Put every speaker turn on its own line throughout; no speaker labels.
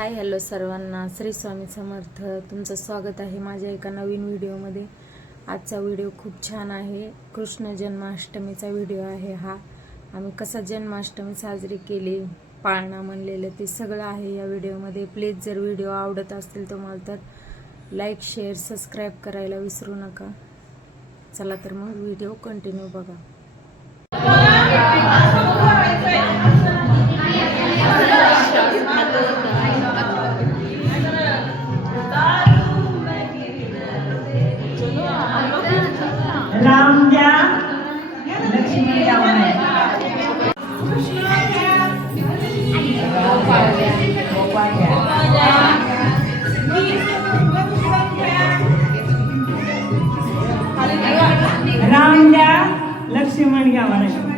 Hi hello सर्वांना. श्री स्वामी समर्थ. तुमचं स्वागत आहे माझ्या एका नवीन व्हिडिओमध्ये. आजचा व्हिडिओ खूप छान आहे. कृष्ण जन्माष्टमीचा व्हिडिओ आहे हा. आम्ही कसा जन्माष्टमी साजरी केली पाळणा म्हणलेलं ते सगळं आहे या व्हिडिओमध्ये. प्लीज जर व्हिडिओ आवडत असतील तुम्हाला तर लाईक शेअर सबस्क्राईब करायला विसरू नका. चला तर मग व्हिडिओ कंटिन्यू बघा.
राम द्या. लक्ष्मी द्या. द्या राम द्या लक्ष्मण घ्या म्हणायचं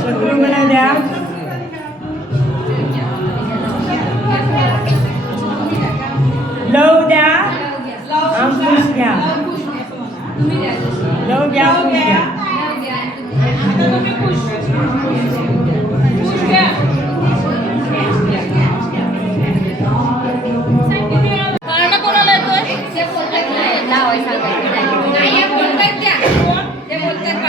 शत्रुघ्न द्या.
नऊ
घ्या
आता तुम्ही खुश खुश घ्या
कारण कोणाला येतोय ते बोलतात नाव आहे सांगायचं नाही बोलतात त्या ते बोलतात